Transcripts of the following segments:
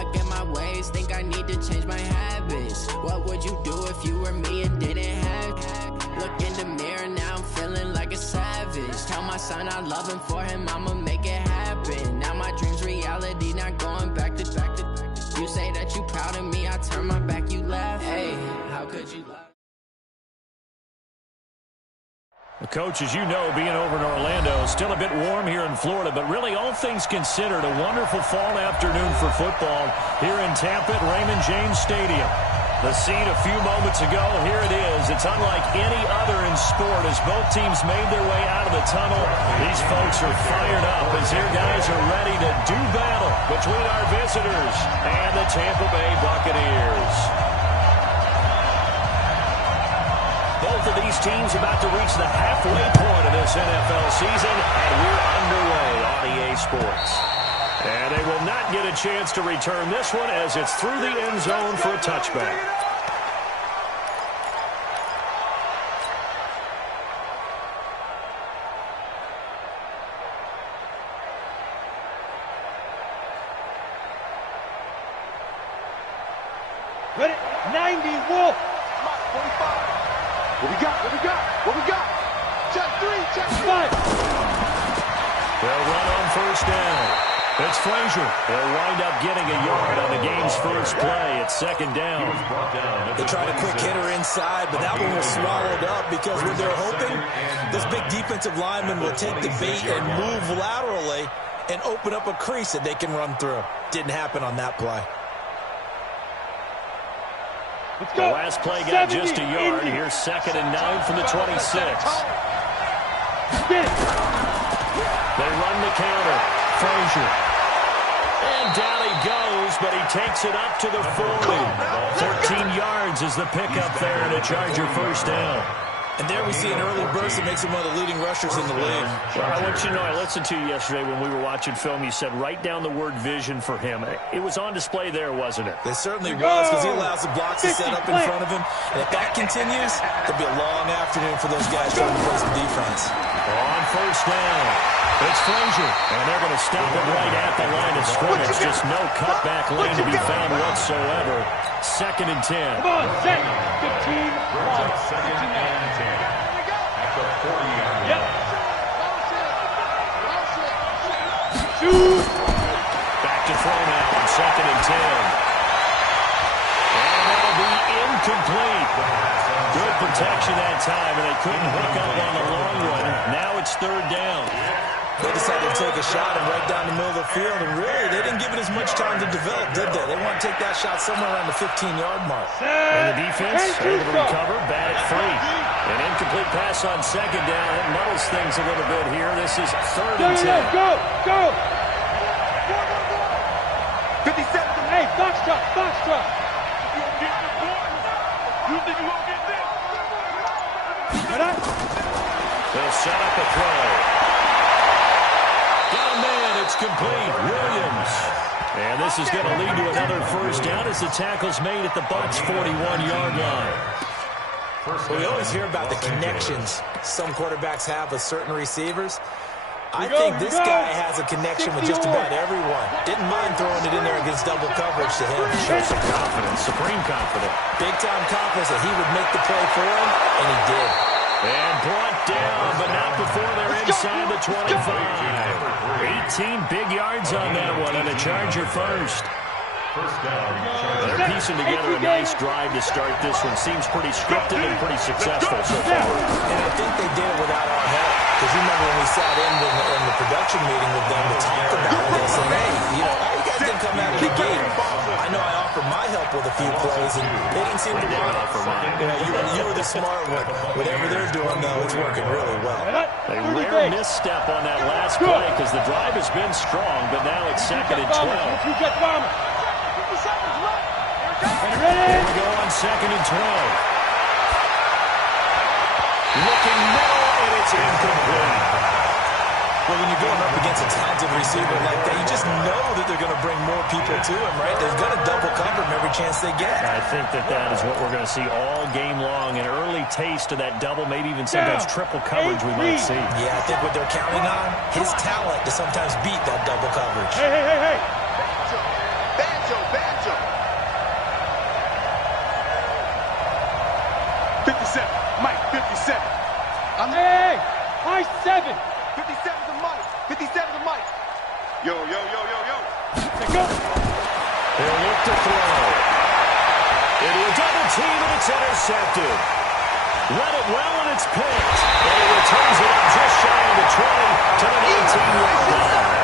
stuck in my ways, think I need to change my habits. What would you do if you were me and didn't have it? Look in the mirror, now I'm feeling like a savage. Tell my son I love him, for him I'ma make it happen. Now my dream's reality, not going back to. You say that you proud of me, I turn my back, you laugh. Hey, how could you laugh? Coach, as you know, being over in Orlando, still a bit warm here in Florida, but really all things considered, a wonderful fall afternoon for football here in Tampa at Raymond James Stadium. The scene a few moments ago, here it is. It's unlike any other in sport as both teams made their way out of the tunnel. These folks are fired up as their guys are ready to do battle between our visitors and the Tampa Bay Buccaneers. Both of these teams about to reach the halfway point of this NFL season, and we're underway on EA Sports. And they will not get a chance to return this one as it's through the end zone for a touchback. Ready? 90, Wolf. 45. What we got? Check 3, check 5. They'll run on first down. It's Frazier. They'll wind up getting a yard on the game's first play. It's second down. They tried a quick hitter inside, but that one was swallowed up because what they're hoping, those big defensive linemen will take the bait and move laterally and open up a crease that they can run through. Didn't happen on that play. Let's The go. last play got 70, just a yard. 80. Here's 2nd and 9 from the 26. Get it. They run the counter. Frazier. And down he goes, but he takes it up to the 40. 14 yards is the pickup there and a Charger first down. And there we see an early burst that makes him one of the leading rushers in the league. Well, I want you to know, I listened to you yesterday when we were watching film. You said write down the word vision for him. It was on display there, wasn't it? It certainly was, because he allows the blocks to set up in front of him. And if that continues, it'll be a long afternoon for those guys trying to play some defense. On first down, it's Frazier. And they're going to stop it right at the line of scrimmage. Just no cutback lane to be found whatsoever. 2nd and 10. Come on, set. 15. Second and 10. At the 40-yard line. Yep. Shoot. Back to throw now on 2nd and 10. And that'll be incomplete. Good protection that time, and they couldn't hook up on the long one. Now it's 3rd down. They decided to take a shot and right down the middle of the field, and really, they didn't give it as much time to develop, did they? They want to take that shot somewhere around the 15-yard mark. And the defense able to recover, bat it free. An incomplete pass on 2nd down. It muddles things a little bit here. This is 3rd and 10. Go. 57. Hey, Foxtrot. You think you won't get this? They'll set up a throw. Got a man, it's complete. Williams. And this is going to lead to another first down as the tackle's made at the Bucs' 41-yard line. Well, we always hear about the connections some quarterbacks have with certain receivers. I think this guy has a connection with just about everyone. Didn't mind throwing it in there against double coverage to him. Shows some confidence, supreme confidence. Big-time confidence that he would make the play for him, and he did. And brought down, but not before they're inside the 25. 18 big yards on that one, and a Charger first. They're piecing together a nice drive to start this one. Seems pretty scripted and pretty successful so far. And I think they did it without our help. Because you remember when we sat in the production meeting with them to talk about this, and hey, you guys didn't come out of the gate. I know I offered my help with a few plays, and they didn't seem to want it. You were the smart one. Whatever they're doing, though, it's working really well. A rare misstep on that last play because the drive has been strong, but now it's 2nd and 12. Here we go on 2nd and 12. Looking middle, and it's incomplete. Well, when you're going up against a talented receiver like that, you just know that they're going to bring more people to him, right? They're going to double cover him every chance they get. I think that is what we're going to see all game long, an early taste of that double, maybe even sometimes triple coverage we might see. Yeah, I think what they're counting on, his talent to sometimes beat that double coverage. Hey. Banjo. 57. Hey, my 7. 57's a Mike. 57's a Mike. Yo. Let's go. They'll look to throw. Into a double team, and it's intercepted. Read it well, and it's picked. And he returns it up just shy of the 20 to the 19-yard line.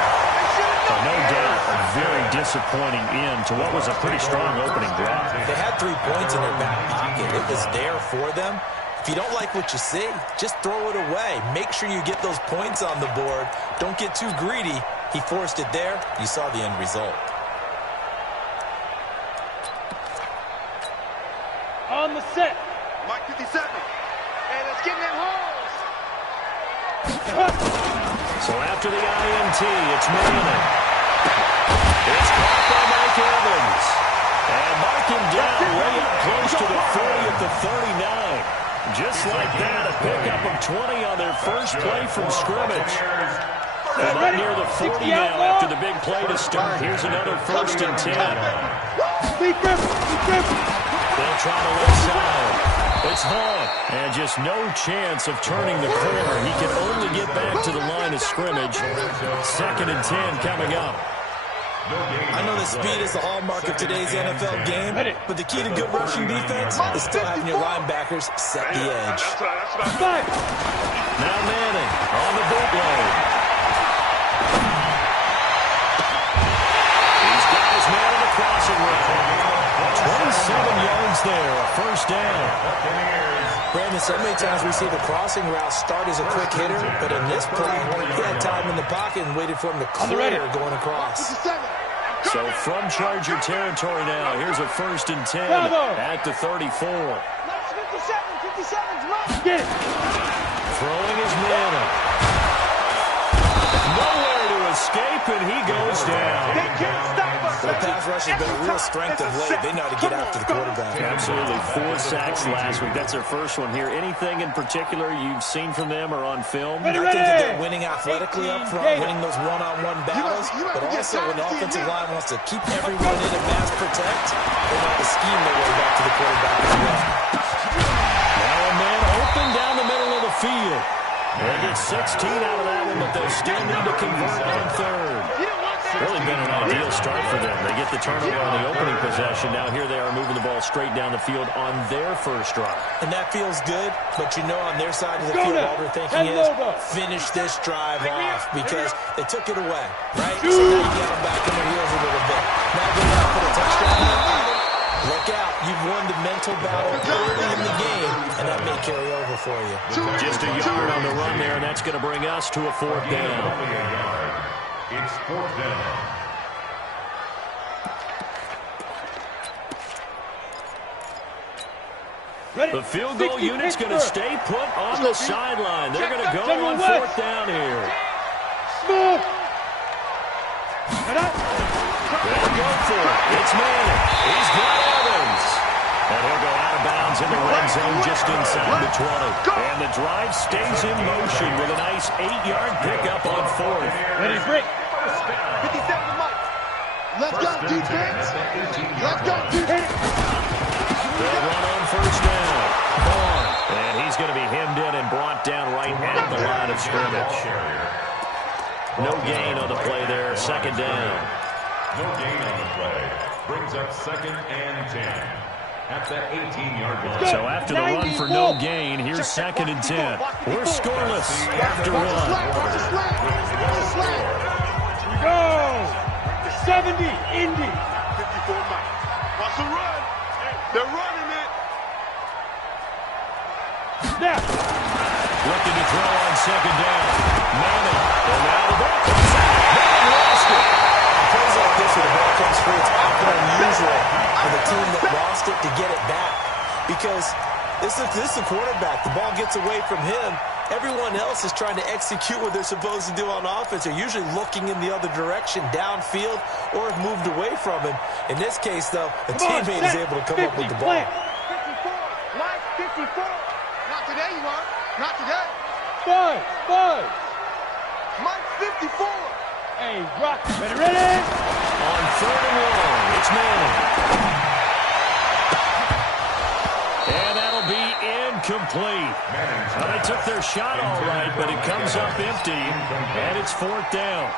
No doubt, a very disappointing end to what was a pretty strong opening drive. They had 3 points in their back pocket. It was there for them. If you don't like what you see, just throw it away. Make sure you get those points on the board. Don't get too greedy. He forced it there. You saw the end result. On the set. Mike 57. Hey, let's get in them holes. So after the INT, it's Manning. It's caught by Mike Evans. And mark him down way up close to the 40 at the 39. Just like that, a pickup of 20 on their first play from scrimmage. And up near the 40 now after the big play to start. Here's another 1st and 10. They'll try the left side. It's Hall. And just no chance of turning the corner. He can only get back to the line of scrimmage. 2nd and 10 coming up. I know that speed is the hallmark of today's NFL game, but the key to good rushing defense is still having your linebackers set the edge. Now Manning on the bootleg. These guys man on the crossing route. 27 yards there, a 1st down. Brandon, so many times we see the crossing route start as a quick hitter, but in this play, he had time in the pocket and waited for him to clear going across. So from Charger territory now, here's a 1st and 10 at the 34. 57's mine. Get it. Throwing his Manning. Nowhere to escape, and he goes down. They can't stop us. The pass rush has been a real strength of late. They know how to get after the quarterback. Absolutely. 4 sacks last week. That's their first one here. Anything in particular you've seen from them or on film? I think that they're winning athletically up front, winning those one-on-one battles, but also when the offensive line wants to keep everyone in and mass protect, they know how to scheme their way back to the quarterback as well. Now a man open down the middle of the field. They get 16 out of that one, but they still need to convert on 3rd. Really been an ideal start for them. They get the turnover on the opening possession. Now here they are moving the ball straight down the field on their first drive. And that feels good, but you know on their side of the field, all they're thinking is finish this drive off because they took it away, right? So now you get them back in the wheels a little bit. Now go out for the touchdown. Look out. You've won the mental battle early in the game, and that may carry over for you. Just a yard on the run there, and that's going to bring us to a 4th down. It's 4th down. The field goal unit's going to stay put on the sideline. They're going to go on 4th down here. Smooth. They'll go for it. It's Manning. He's got Evans. And he'll go out of bounds in the red zone just inside the 20. And the drive stays in motion with a nice 8-yard pickup on 4th. Ready, break. 57 to Mike. Let's go, defense. Let's go, defense. They'll run on 1st down. Vaughn. And he's going to be hemmed in and brought down right at the line of scrimmage. No gain on the play there. 2nd down. No gain on the play. Brings up 2nd and 10. At the 18-yard line. So after the run for no gain, here's 2nd and 10. We're scoreless after one. Watch the slant. Here we go. 70, Indy. 54 Mike. Watch the run. They're running it. Snap. Looking to throw on 2nd down. Manning. And now the ball comes out. Manning lost it. Plays like this where the ball comes free, it's often unusual for the team that lost it to get it back. Because this is the quarterback. The ball gets away from him. Everyone else is trying to execute what they're supposed to do on offense. They're usually looking in the other direction, downfield, or have moved away from him. In this case, though, a teammate is able to come up with the ball. 54. Mike, 54. Not today, you are. Not today. Buzz. Mike, 54. Hey, Rock, ready? On 3rd and 1, it's Manning. And that'll be incomplete. Well, they took their shot all right, but it comes up empty, and it's 4th down.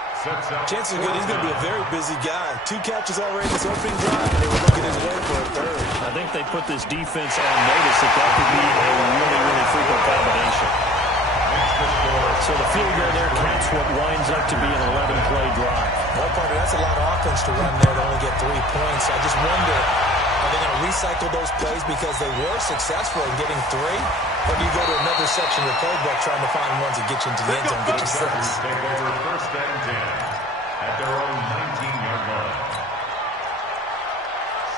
Chances are good he's going to be a very busy guy. 2 catches already this opening drive, and they were looking his way for a 3rd. I think they put this defense on notice that could be a really, really frequent combination. So the field goal there counts what winds up to be an 11-play drive. Well, partner, that's a lot of offense to run there to only get 3 points. I just wonder, are they going to recycle those plays because they were successful in getting 3? Or do you go to another section of the playbook trying to find ones that get you into the end zone, get you 6? Take over 1st and 10 at their own 19-yard line.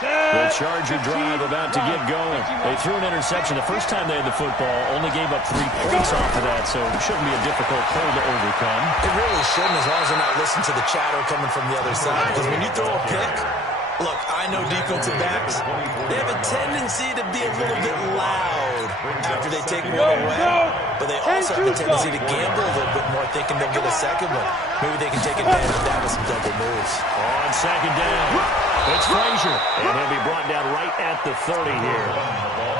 The Charger drive about to get going. They threw an interception the first time they had the football, only gave up 3 points off of that, so it shouldn't be a difficult hole to overcome. It really shouldn't, as long as they're not listening to the chatter coming from the other side. Because when you throw a pick, look, I know defensive backs, they have a tendency to be a little bit loud after they take one away, but they also have a tendency to gamble a little bit more, thinking they'll get a second one. Maybe they can take advantage of that with some double moves. On 2nd down, it's Frazier, and he'll be brought down right at the 30 here.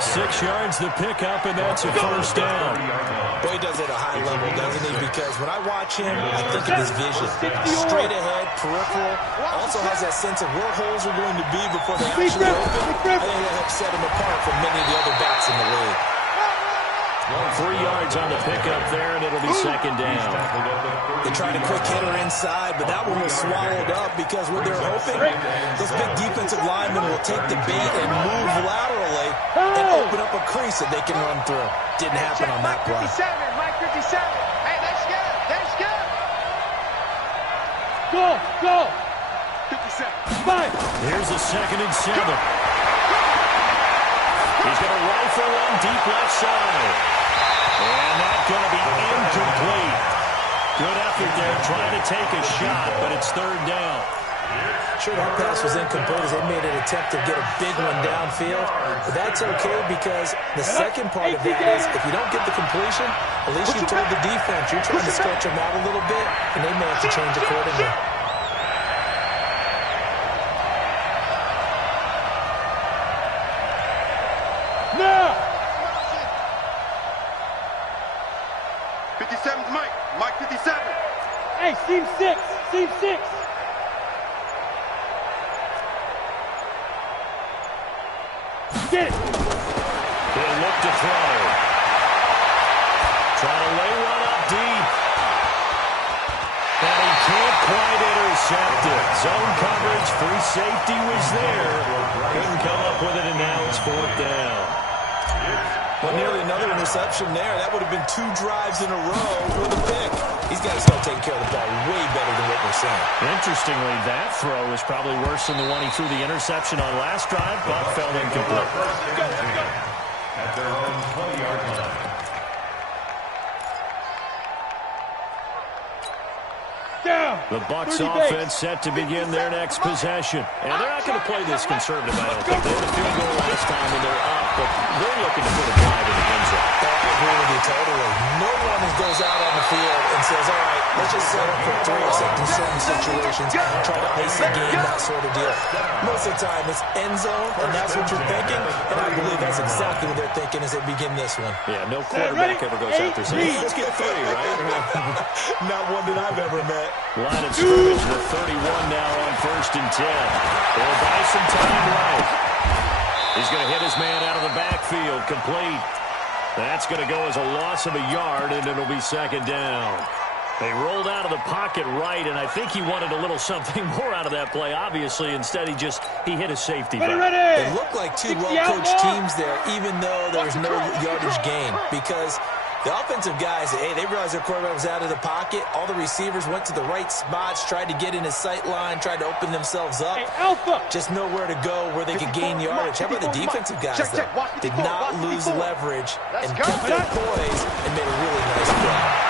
6 yards the pickup, and that's a 1st down. Boy, he does it at a high level, doesn't he? Because when I watch him, I think of his vision. Straight ahead, peripheral. Also has that sense of where holes are going to be before they actually open. I think that helps set him apart from many of the other backs in the league. 3 yards on the pickup there, and it'll be 2nd down. They tried a quick hitter inside, but that one was swallowed up because what they're hoping, those big defensive linemen will take the bait and move laterally and open up a crease that they can run through. Didn't happen on that play. Mike 57. Hey, that's good. That's good. Go. 57. 5. Here's a 2nd and 7. He's going to rifle one deep left side. And that's going to be incomplete. Good effort there, trying to take a shot, but it's 3rd down. Sure, that pass was incomplete as they made an attempt to get a big one downfield. But that's okay because the second part of that is if you don't get the completion, at least you told the defense you're trying to stretch them out a little bit, and they may have to change accordingly. Now! 57's Mike. Mike 57. Hey, Team 6. Team 6. Get it. He'll look to throw. Trying to lay one up deep. And he can't quite intercept it. Zone coverage, free safety was there. Couldn't come up with it, and now it's 4th down. Well, nearly another interception there. That would have been 2 drives in a row for the pick. He's got to start taking care of the ball way better than what we're seeing. Interestingly, that throw is probably worse than the one he threw the interception on last drive, but fell incomplete. At their own 20-yard line. The Bucs offense set to begin their next possession. And they're not going to play this conservative, I don't think. They had a field goal last time and they're up, but they're looking to put a drive in the end zone. I agree with you totally. No one goes out on the field and says, all right, let's just set up for 3 or 6 in certain situations, try to ice the game, that sort of deal. Most of the time, it's end zone, and that's what you're thinking, and I believe that's exactly what they're thinking as they begin this one. Yeah, no quarterback ever goes out there saying, let's get 3, right? Not one that I've ever met. Line of scrimmage, the 31 now on 1st and 10. They'll buy some time right. He's going to hit his man out of the backfield, complete. That's going to go as a loss of a yard, and it'll be 2nd down. They rolled out of the pocket right, and I think he wanted a little something more out of that play, obviously. Instead, he hit a safety back. It looked like 2 well-coached teams there, even though there was no yardage gain, because the offensive guys, hey, they realized their quarterback was out of the pocket. All the receivers went to the right spots, tried to get in his sight line, tried to open themselves up. Just nowhere to go where they could gain yardage. How about the defensive guys, though? Did not lose leverage and kept their poise and made a really nice play.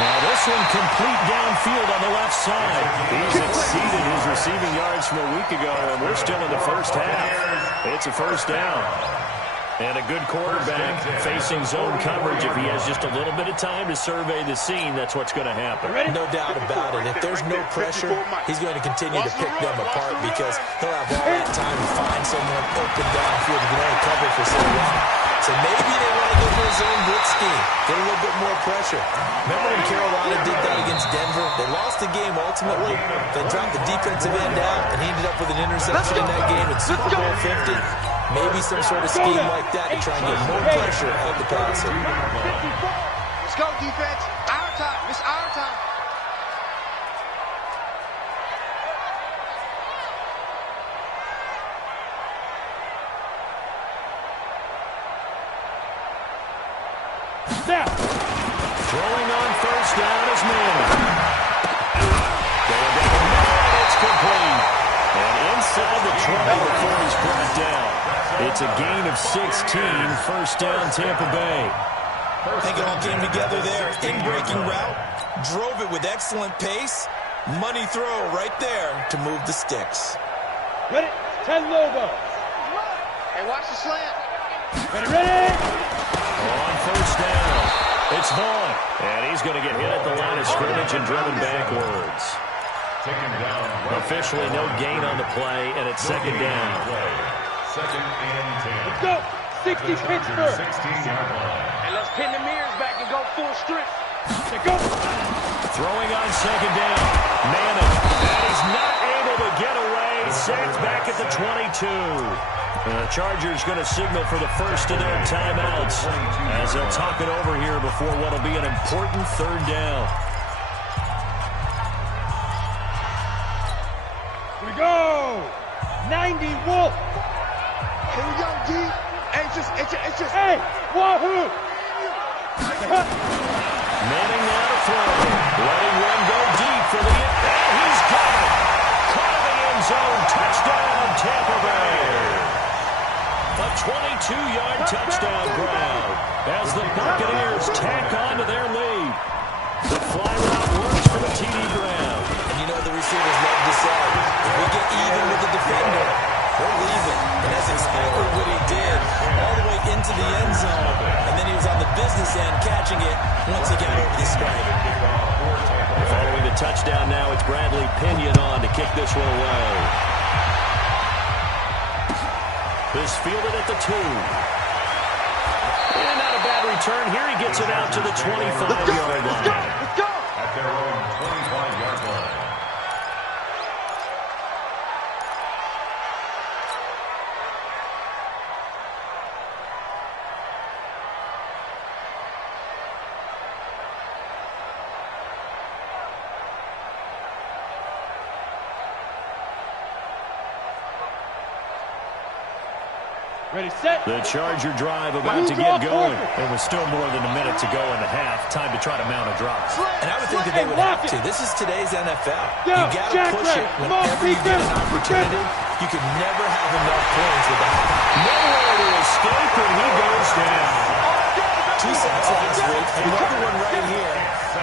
Now this one complete downfield on the left side. He's exceeded his receiving yards from a week ago, and we're still in the first half. It's a 1st down. And a good quarterback facing zone coverage. If he has just a little bit of time to survey the scene, that's what's going to happen. No doubt about it. If there's no pressure, he's going to continue to pick them apart because he'll have all that time to find someone open downfield. He can only cover for so long. So maybe they want to go to a zone blitz scheme, get a little bit more pressure. Remember when Carolina did that against Denver? They lost the game ultimately. They dropped the defensive end out, and he ended up with an interception in that game in Super Bowl 50. Maybe some sort of scheme like that to try and get more pressure at the passer. Let's go, defense. Our time. It's our time. Snap. Throwing on first down is Manning. Going down the middle, it's complete. And inside the 20 before he's brought down. It's a gain of 16, first down Tampa Bay. I think it all came together there. In-breaking route, drove it with excellent pace. Money throw right there to move the sticks. Ready? 10 Lobos. Hey, watch the slant. Ready? On first down, it's Vaughn. And he's going to get hit at the line of scrimmage and driven backwards. Officially no gain on the play, and it's second down. Second and 10. Let's go. 60 Pittsburgh. 16-yard line. And let's pin the mirrors back and go full strength. Let's go. Throwing on second down. Manning. And he's not able to get away. Sacked back at the 22. And the Chargers going to signal for the first of their timeouts as they'll talk it over here before what will be an important third down. Here we go. 90 Wolf. Here we go, D. Hey, it's just. Hey, wahoo. Manning now to throw. Letting one go deep for the... And he's got it. Caught in the end zone. Touchdown, Tampa Bay. A 22-yard touchdown grab as the Buccaneers tack on to their lead. The fly route works for the TD grab. And you know the receivers love to say, if we get even with the defender, we're leaving. And that's exactly what he did, all the way into the end zone. And then he was on the business end catching it once he got over the stripe. Following the touchdown now, it's Bradley Pinion on to kick this one away. This fielded at the 2. And not a bad return. Here he gets it out to the 25-yard line. Let's go. At their own 25-yard line. Ready, set. The Charger drive about to get going. There was still more than a minute to go in the half. Time to try to mount a drop. And I would think that they would have to. This is today's NFL. You got to push it whenever you get an opportunity. You can never have enough points without nowhere to escape, and he goes down. 2 sacks last week. Another one right here.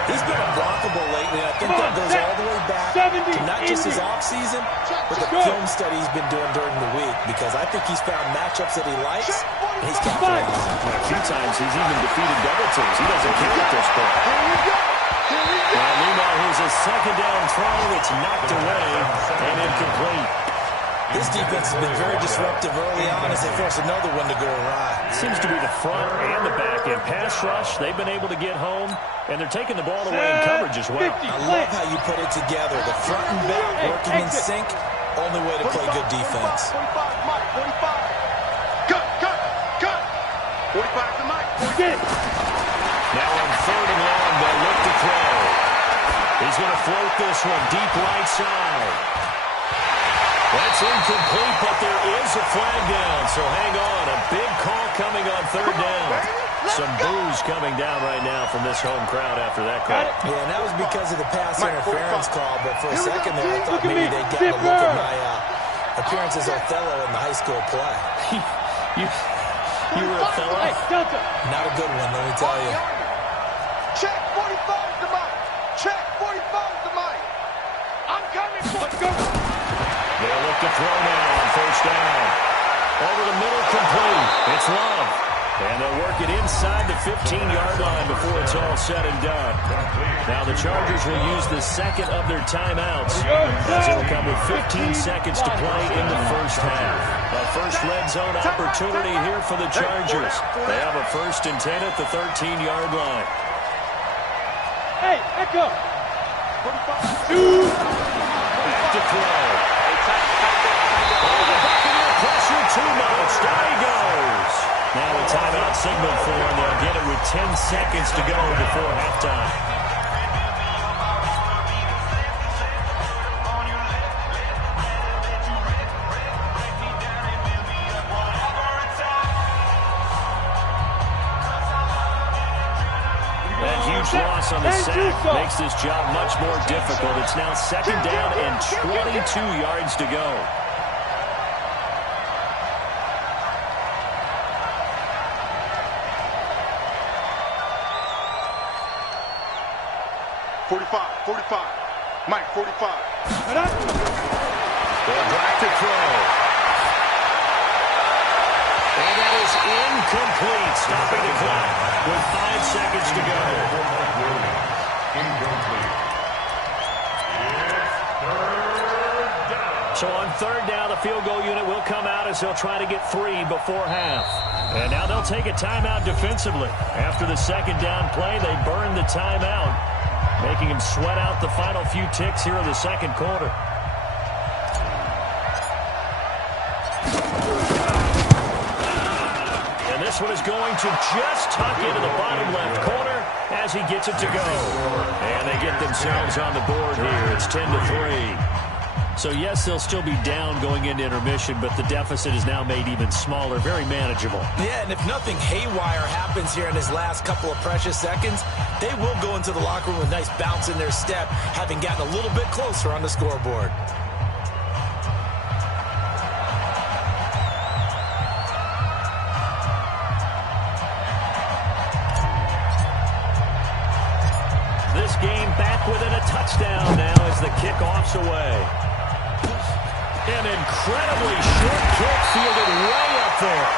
He's been unblockable lately. I think that goes all the way back to not just his offseason, but the film study he's been doing during the week, because I think he's found matchups that he likes, and he's capitalizing. A few times he's even defeated double teams. He doesn't care at this point. And meanwhile, here's a second down throw. It's knocked away and incomplete. This defense has been very disruptive early on as they force another one to go awry. Seems to be the front and the back end. Pass rush, they've been able to get home, and they're taking the ball away in coverage as well. I love how you put it together. The front and back working in sync. Only way to play good defense. 45, Mike, 45. Cut. 45 to Mike. Now on third and long, they'll look to throw. He's going to float this one deep right side. That's incomplete, but there is a flag down, so hang on. A big call coming on third down. Some boos coming down right now from this home crowd after that call. Yeah, and that was because of the pass interference call, but for a second there, I thought maybe they'd gotten a look at my appearance as Othello in the high school play. You were Othello? Not a good one, let me tell you. Check 45 to Mike. Check 45 to Mike. I'm coming. Let's go. They'll look to throw now on first down. Over the middle, complete. It's Love. And they'll work it inside the 15-yard line before it's all said and done. Now the Chargers will use the second of their timeouts as it'll come with 15 seconds to play in the first half. A first red zone opportunity here for the Chargers. They have a 1st and 10 at the 13-yard line. Hey, echo. Back to throw. Oh, the Buccaneer pressure too much. Down he goes. Now a timeout signal for him. They'll get it with 10 seconds to go before halftime. That huge loss on the sack makes this job much more difficult. It's now 2nd down and 22 yards to go. Mike, 45. They're back to throw. And that is incomplete. Stopping the clock with 5 seconds to go. So on 3rd down, the field goal unit will come out as they'll try to get 3 before half. And now they'll take a timeout defensively. After the 2nd down play, they burn the timeout, making him sweat out the final few ticks here in the 2nd quarter. And this one is going to just tuck into the bottom left corner as he gets it to go. And they get themselves on the board here. It's 10-3. So, yes, they'll still be down going into intermission, but the deficit is now made even smaller, very manageable. Yeah, and if nothing haywire happens here in his last couple of precious seconds, they will go into the locker room with a nice bounce in their step, having gotten a little bit closer on the scoreboard. This game back within a touchdown now as the kickoff's away. An incredibly short kick fielded way up there.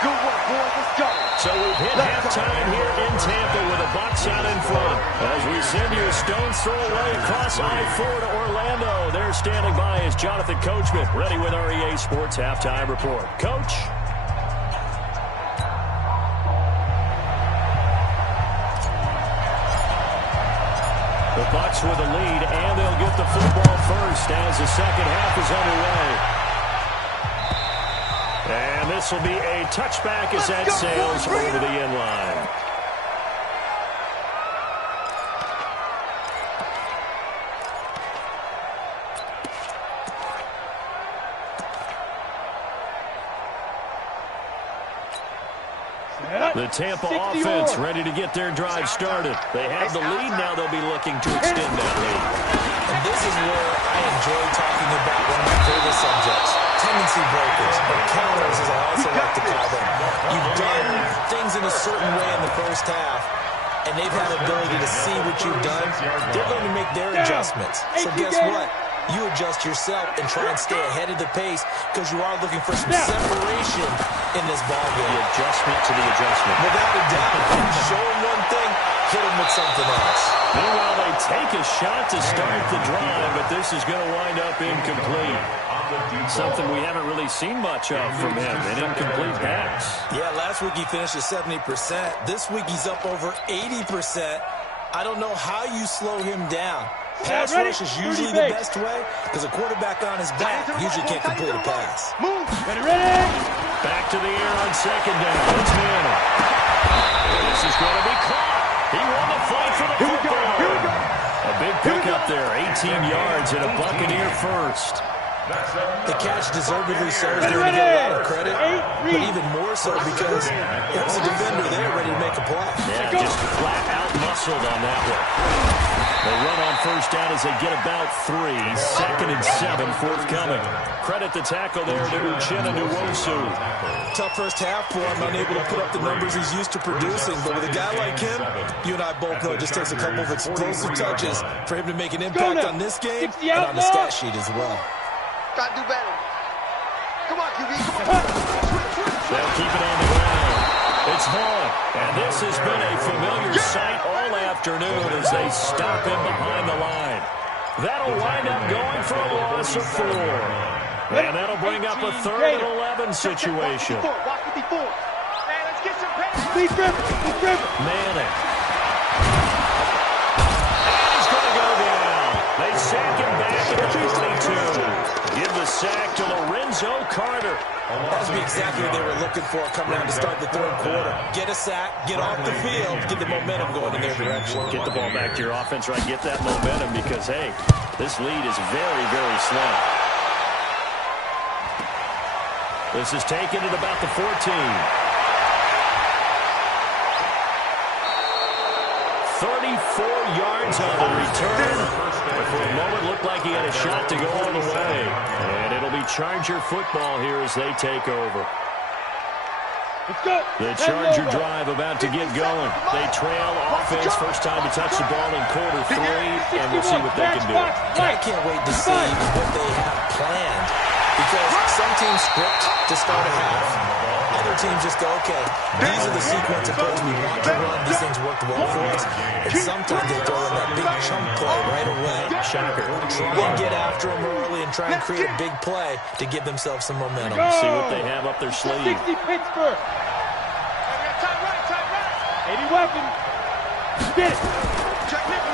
Good work, boys. Let's go. So we've hit halftime here in Tampa with a Bucs out in front. As we send you a stone's throw away across I-4 to Orlando. There standing by is Jonathan Coachman, ready with our EA Sports Halftime Report. Coach? The Bucs with a lead, and they'll get the football first as the 2nd half is underway. And this will be a touchback as that sails over the end line. The Tampa offense ready to get their drive started. They have the lead. Now they'll be looking to extend that lead. And this is where I enjoy talking about one of my favorite subjects, tendency breakers, or counters as I also like to call them. You've done things in a certain way in the first half, and they've had the ability to see what you've done. They're going to make their adjustments. So guess what? You adjust yourself and try and stay ahead of the pace because you are looking for some separation in this ballgame. The adjustment to the adjustment. Without a doubt. Show them one thing, hit them with something else. Meanwhile, they take a shot to start the drive, but this is going to wind up incomplete. Something we haven't really seen much of from him, an incomplete pass. Yeah, last week he finished at 70%. This week he's up over 80%. I don't know how you slow him down. Pass rush is usually the best way because a quarterback on his back usually can't complete a pass. Move. Ready. Back to the air on 2nd down. It's Manning. This is going to be caught. He won the fight for the football. Here we go. A big pickup there, 18 yards and a Buccaneer first. The catch deservedly so is going to get a lot of credit, but even more so because there's a defender there ready to make a play. Yeah, just flat out muscled on that one. They run on 1st down as they get about 3. 2nd and 7 forthcoming. Credit the tackle there to Uchenna Nwosu. Tough first half for him, unable to put up the numbers he's used to producing. But with a guy like him, you and I both know it just takes a couple of explosive touches for him to make an impact on this game and on the stat sheet as well. Got to do better. Come on, They'll keep it on the ground. It's Hall, and this has been a familiar sight all afternoon as they stop him behind the line. That'll wind up going for a loss of 4. And that'll bring up a 3rd and 11 situation. Watch 54. Man, let's get some pace. Manning. And he's going to go down. They sack him back at the 42. Give the sack to Lorenzo Carter. That would be exactly what they were looking for coming out to start the 3rd quarter. Get a sack, get off the field, get the momentum going in their direction. Get the ball back to your offense, right? Get that momentum because, hey, this lead is very, very slim. This is taken at about the 14. 34 yards on the return. For a moment, looked like he had a shot to go all the way. And it'll be Charger football here as they take over. Let's go. The Charger drive about to get going. They trail offense, first time to touch the ball in quarter 3, and we'll see what they can do. I can't wait to see what they have planned. Because some teams script to start a half. Other teams just go, okay, these are the sequence of plays we want to run. These things worked well for us. And sometimes they throw in that big chunk play right away. Shocker. Try and get after them early and try and create a big play to give themselves some momentum. See what they have up their sleeve. 60 Pittsburgh. Time right. 80 weapons. Get it.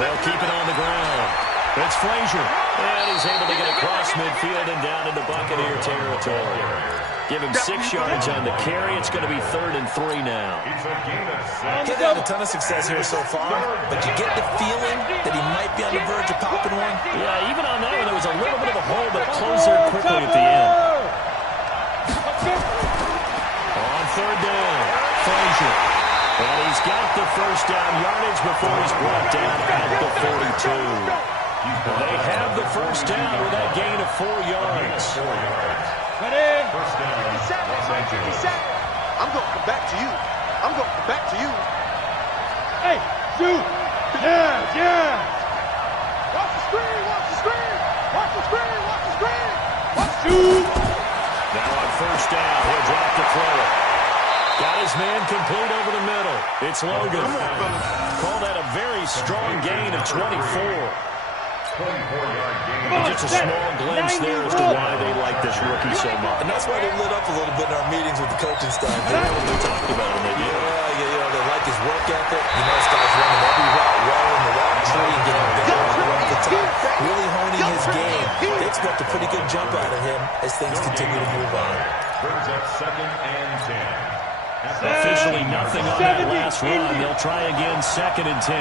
They'll keep it on the ground. It's Frazier. And he's able to get across midfield and down into Buccaneer territory. Give him 6 yards on the carry. It's going to be 3rd and 3 now. He's had a ton of success here so far, but you get the feeling that he might be on the verge of popping one. Yeah, even on that one, there was a little bit of a hole, but it closed there quickly at the end. On 3rd down, Frazier. And he's got the first down yardage before he's brought down at the 42. They have the first down with that gain of 4 yards. First down. 57. I'm going to come back to you. Hey, shoot. Yeah. Watch the screen. Shoot. Now on first down, he'll drop the throw. Got his man complete over the middle. It's Logan. Call that a very strong gain of 24. Just a small glimpse there as to why they like this rookie so much. And that's why they lit up a little bit in our meetings with the coaching staff. They know what they talked about him. They did. Yeah, they like his work ethic. You know, this guy's running every route well in the route tree and getting better at the top. Really honing his game. They expect a pretty good jump out of him as things continue to move on. Brings up 2nd and 10. Officially nothing on that last run. They'll try again 2nd and 10.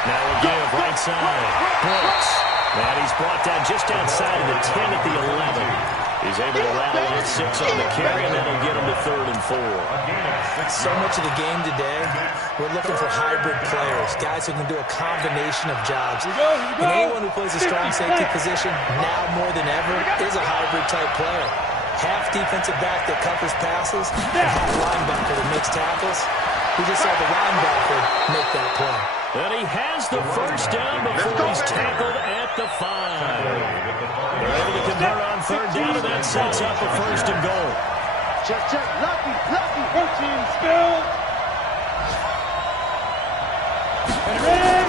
Now a give right side. Brooks. And he's brought down just outside of the 10 at the 11. He's able to rattle on 6 on the carry, and that'll get him to 3rd and 4. So much of the game today, we're looking for hybrid players, guys who can do a combination of jobs. And anyone who plays a strong safety position, now more than ever, is a hybrid-type player. Half defensive back that covers passes, and half linebacker that makes tackles. We just saw the linebacker make that play. And he has the first down before he's tackled at the 5. They're able to convert on 3rd down, and that sets up a 1st and goal. Check. Lucky. 13 spill. And ready.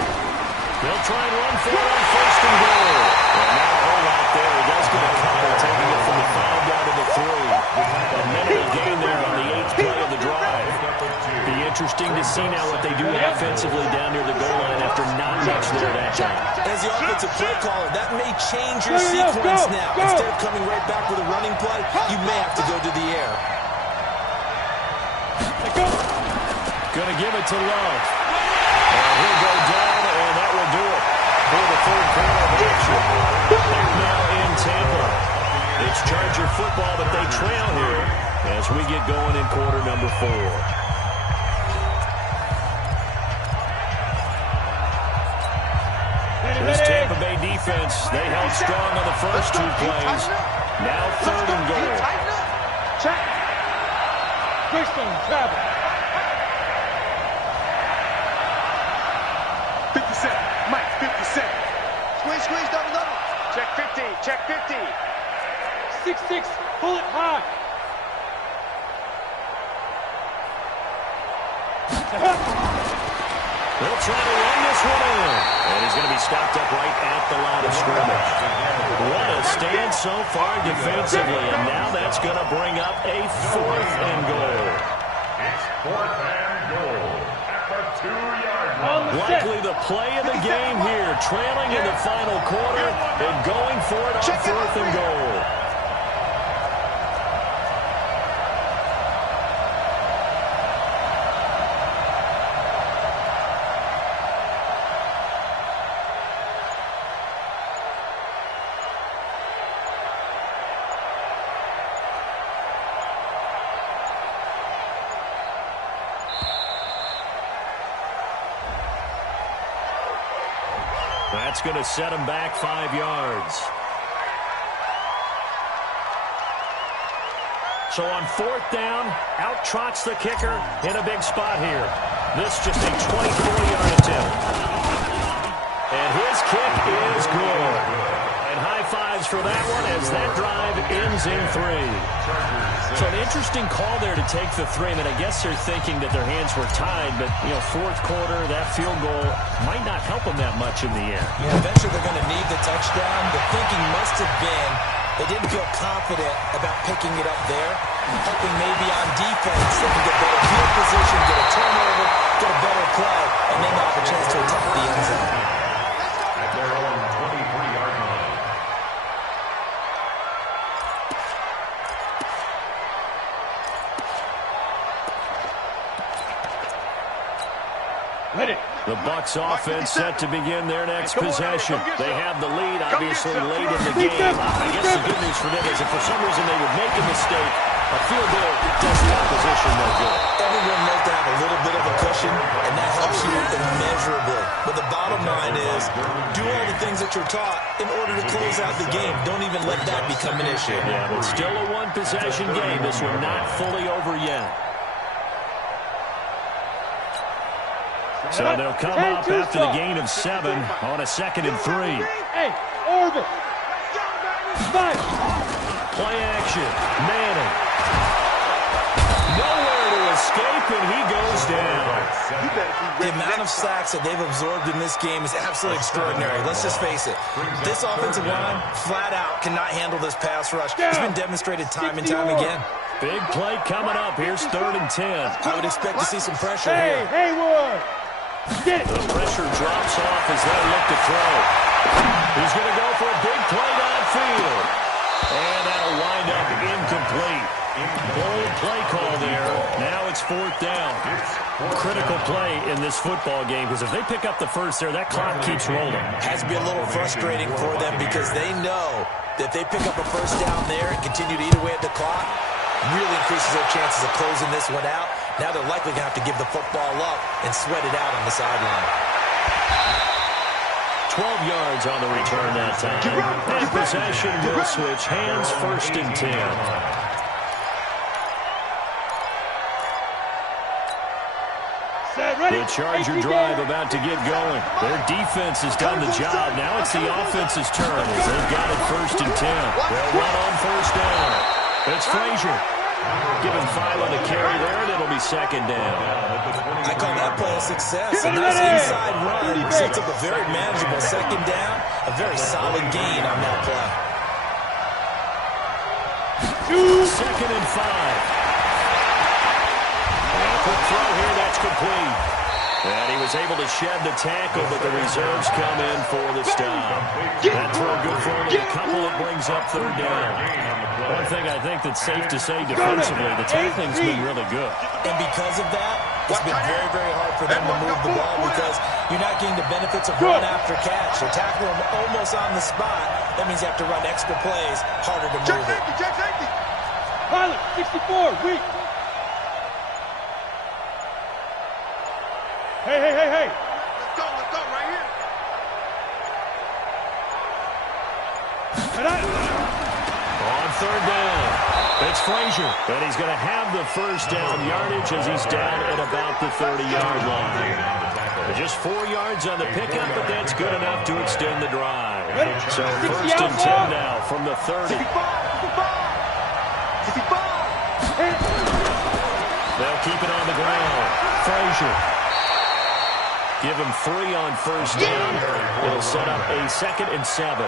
They'll try and run for it on 1st and goal. And now a whole lot there. He does get a couple, taking it from the 5 down to the 3. A minimal gain there on the 8th play of the drive. Be interesting to see now what they do offensively down near the goal line after not much there that time. As the offensive play caller, that may change your sequence now. Instead of coming right back with a running play, you may have to go to the air. Gonna give it to Love. And he'll go down, and that will do it for the 3rd quarter of action. Back now in Tampa. It's Charger football, but they trail here as we get going in quarter number 4. This Tampa Bay defense, they held strong on the first 2 plays. Now 3rd and goal. Check. Christian travel. 57. 50. 6-6. Pull it high. They'll try to run this one in. And he's going to be stopped up right at the line of scrimmage. What a stand so far defensively. And now that's going to bring up a 4th and goal. It's 4th and goal at the 2-yard line. Likely the play of the game here. Trailing in the final quarter and going for it on 4th and goal. That's going to set him back 5 yards. So on 4th down, out trots the kicker in a big spot here. This just a 24-yard attempt. And his kick is good. And high fives for that one as that drive ends in 3. So an interesting call there to take the 3. I mean, I guess they're thinking that their hands were tied, but, 4th quarter, that field goal might not help them that much in the end. Yeah, eventually they're going to need the touchdown. The thinking must have been they didn't feel confident about picking it up there, hoping maybe on defense they can get better field position, get a turnover, get a better play, and then they'll have a chance to attack the end zone. At their own 23-yard line. The Bucs offense set to begin their next possession. They have the lead, obviously, late in the game. I guess the good news for them is if for some reason they would make a mistake, a field goal does the opposition no good. Everyone knows to have a little bit of a cushion, and that helps you immeasurably. But the bottom line is, do all the things that you're taught in order to close out the game. Don't even let that become an issue. Yeah, but still a one-possession game. This one not fully over yet. So they'll come up after the gain of 7 on a 2nd and 3. Hey, orbit. Play action. Manning. Nowhere to escape, and he goes down. The amount of sacks that they've absorbed in this game is absolutely extraordinary. Let's just face it. This offensive line, flat out, cannot handle this pass rush. It's been demonstrated time and time again. Big play coming up. Here's 3rd and 10. I would expect to see some pressure here. Hey, Haywood. Get it. The pressure drops off as they look to throw. He's going to go for a big play downfield. And that'll wind up incomplete. Bold play call there. Now it's 4th down. Critical play in this football game because if they pick up the first there, that clock keeps rolling. Has to be a little frustrating for them because they know that if they pick up a first down there and continue to eat away at the clock, really increases their chances of closing this one out. Now they're likely going to have to give the football up and sweat it out on the sideline. 12 yards on the return that time. And possession will switch hands, 1st and 10. The Charger drive about to get going. Their defense has done the job. Now it's the offense's turn as they've got it 1st and 10. They'll run on 1st down. It's Frazier. Give him 5 on the carry there, and it'll be 2nd down. I call that play a success. A nice inside run sets up a very manageable 2nd down. A very solid gain on that play. 2nd and 5. And a quick throw here, that's complete. And he was able to shed the tackle, but the reserves come in for the stop. That throw good for only a couple. It brings up 3rd down. One thing I think that's safe to say defensively, the tackling's been really good. And because of that, it's been very, very hard for them to move the ball because you're not getting the benefits of run after catch. They're tackling them almost on the spot. That means you have to run extra plays, harder to move it. Check safety. Pilot, 64, weak. Hey. Let's go right here. On 3rd down, it's Frazier, and he's going to have the 1st down yardage as he's down at about the 30-yard line. Just 4 yards on the pickup, but that's good enough to extend the drive. So first and 10 now from the 30. They'll keep it on the ground. Frazier. Give him 3 on first down. It'll set up a 2nd and 7.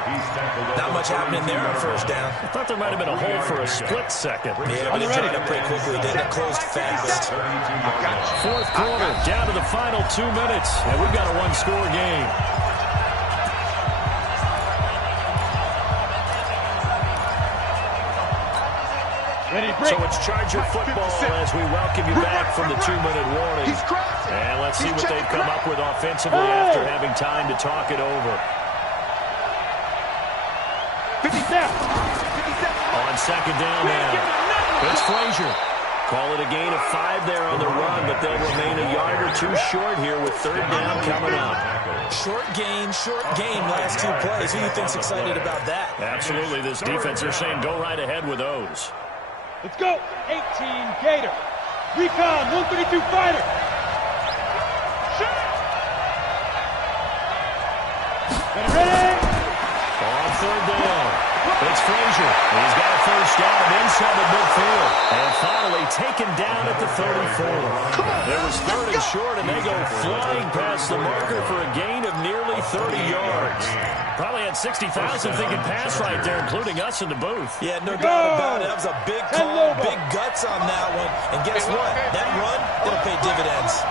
Not much happening there on first down. I thought there might have been a hole for a split second. Yeah, but it dried up pretty quickly, didn't it? Closed fast. Fourth quarter, down to the final 2 minutes, and we've got a one-score game. So it's Charger football as we welcome you back from the 2-minute warning. And let's see what they've come up with offensively after having time to talk it over. 57. On second down now, it's Frazier. Call it a gain of 5 there on the run, but they'll remain a yard or 2 short here with third down coming up. Short gain, last 2 plays. Who do you think's excited about that? Absolutely, this defense, they're saying go right ahead with those. Let's go. 18 Gator. Recon 132 fighter. Ready? On third down, it's Frazier. He's got a first down inside the midfield. And finally taken down at the 34. There was 3rd and short, and they go flying past the marker for a gain of nearly 30 yards. Probably had 60,000 thinking pass right there, including us in the booth. Yeah, no doubt about it. That was a big call, big guts on that one. And guess what? That run, it'll pay dividends.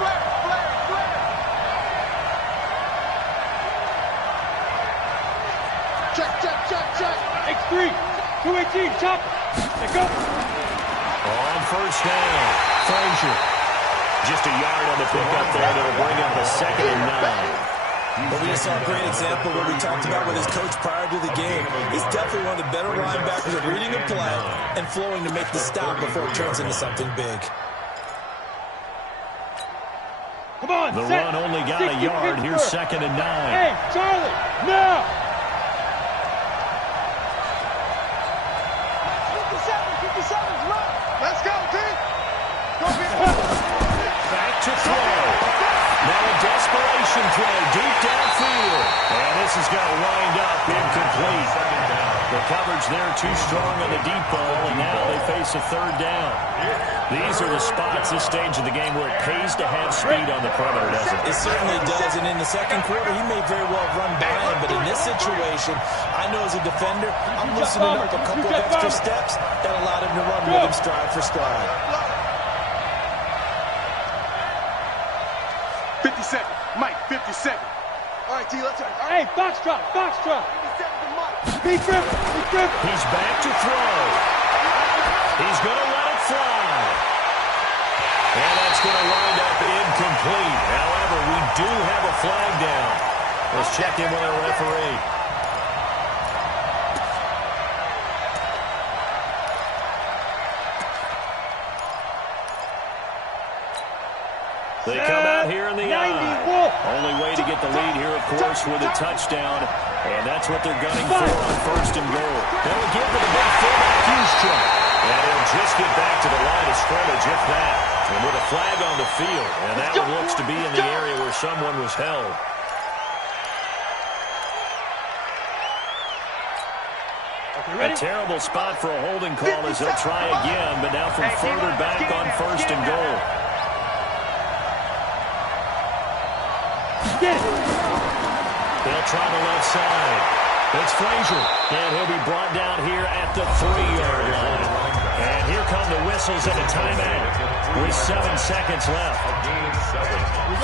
Check. X3. 218. Chop. Let's go. On first down, Frazier. Just a yard on the pickup there, and it'll bring up a 2nd and 9. But we just saw a great example of what we talked about with his coach prior to the game. He's definitely one of the better linebackers at reading a play and flowing to make the stop before it turns into something big. Come on, the run only got a yard. Here's 2nd and 9. Hey, Charlie, now! 57's run! Let's go, D! Back to throw. Now a desperation throw deep downfield. And this is going to wind up incomplete. The coverage there too strong on the deep ball, and now they face a 3rd down. These are the spots this stage of the game where it pays to have speed on the perimeter, doesn't it? It certainly does, and in the second quarter, he may very well run by him, but in this situation, I know as a defender, I'm loosening up a couple of extra steps that allowed him to run with him stride for stride. 57. Mike, 57. All right, D, let's go. Hey, Foxtrot. 57 to Mike. Be Griffin. He's back to throw. He's going to let it fly. And that's going to wind up incomplete. However, we do have a flag down. Let's check in with our referee. They come out here in the eye. Only way to get the lead here, of course, with a touchdown. And that's what they're gunning for on first and goal. They'll give it a big fullback Houston. And he'll just get back to the line of scrimmage, if that. And with a flag on the field. And that one looks to be in the area where someone was held. A terrible spot for a holding call as they'll try again, but now from further back on first and goal. They'll try the left side. It's Frazier, and he'll be brought down here at the 3-yard line. And here come the whistles at a timeout with 7 seconds left.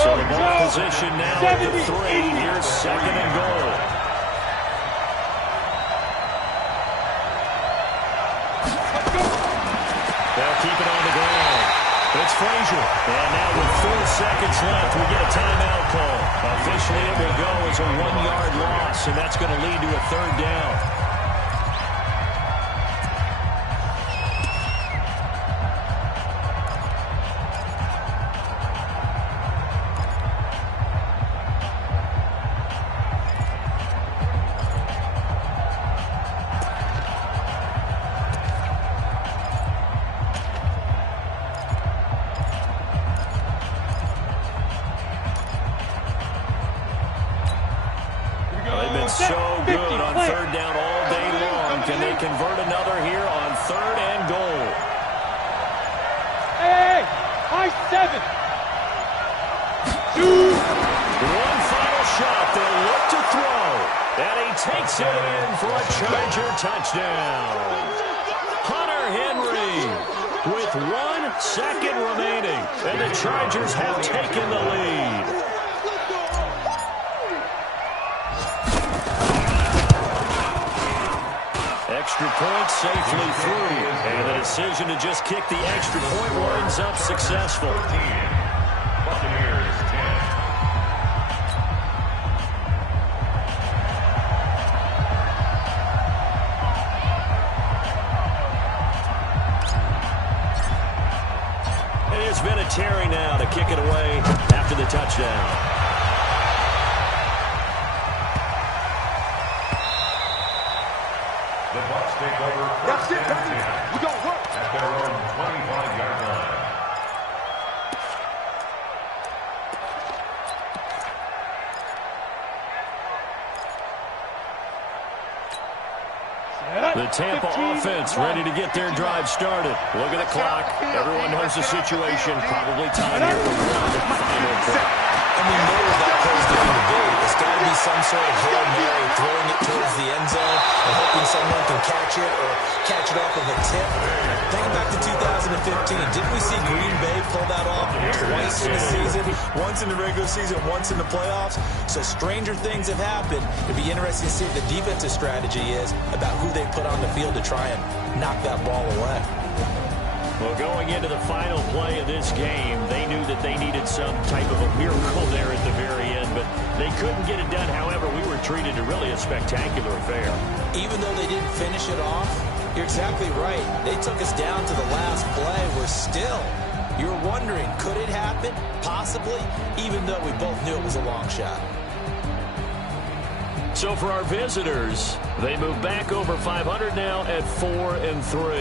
So the ball position now at the 3. Here's 2nd and goal. They'll keep it on the ground. It's Frazier. And now with 4 seconds left, we get a timeout call. Officially, it will go as a 1-yard loss, and that's going to lead to a 3rd down. been so good on third down all day long. Can they convert another here on 3rd and goal? Hey, high 7. One final shot. They'll look to throw. And he takes it in for a Charger touchdown. Hunter Henry with 1 second remaining. And the Chargers have taken the lead. Extra point safely through. And the decision to just kick the extra point winds up successful. Buccaneers 10. It has been a Terry now to kick it away after the touchdown. The Bucs take over first and 10. We gonna work. At their own 25-yard line. The Tampa offense ready to get their drive started. Look at the clock. Everyone knows the situation. Probably time here for one final play. And we know what that play's going to be. It's got to be some sort of Hail Mary, throwing it towards the end zone and hoping someone can catch it or catch it off of a tip. Thinking back to 2015, didn't we see Green Bay pull that off twice in the season? Once in the regular season, once in the playoffs. So stranger things have happened. It'd be interesting to see what the defensive strategy is about who they put on the field to try and knock that ball away. Well, going into the final play of this game, they knew that they needed some type of a miracle there at the very end, but they couldn't get it done. However, we were treated to really a spectacular affair. Even though they didn't finish it off, you're exactly right. They took us down to the last play. We're still, you're wondering, could it happen? Possibly, even though we both knew it was a long shot. So for our visitors, they move back over 500 now at 4-3.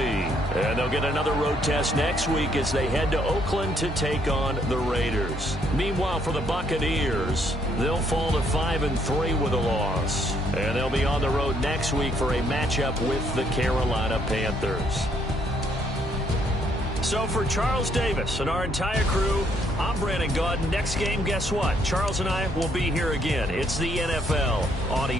And they'll get another road test next week as they head to Oakland to take on the Raiders. Meanwhile, for the Buccaneers, they'll fall to 5-3 with a loss. And they'll be on the road next week for a matchup with the Carolina Panthers. So for Charles Davis and our entire crew, I'm Brandon Gaudin. Next game, guess what? Charles and I will be here again. It's the NFL on